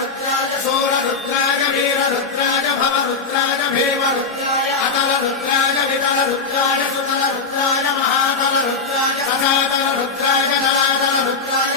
रुद्राय शूररुद्राय वीररुद्राय भवरुद्राय भीमरुद्राय अतलरुद्राय वितलरुद्राय सुतलरुद्राय महातलरुद्राय सदातलरुद्राय जलातलरुद्राय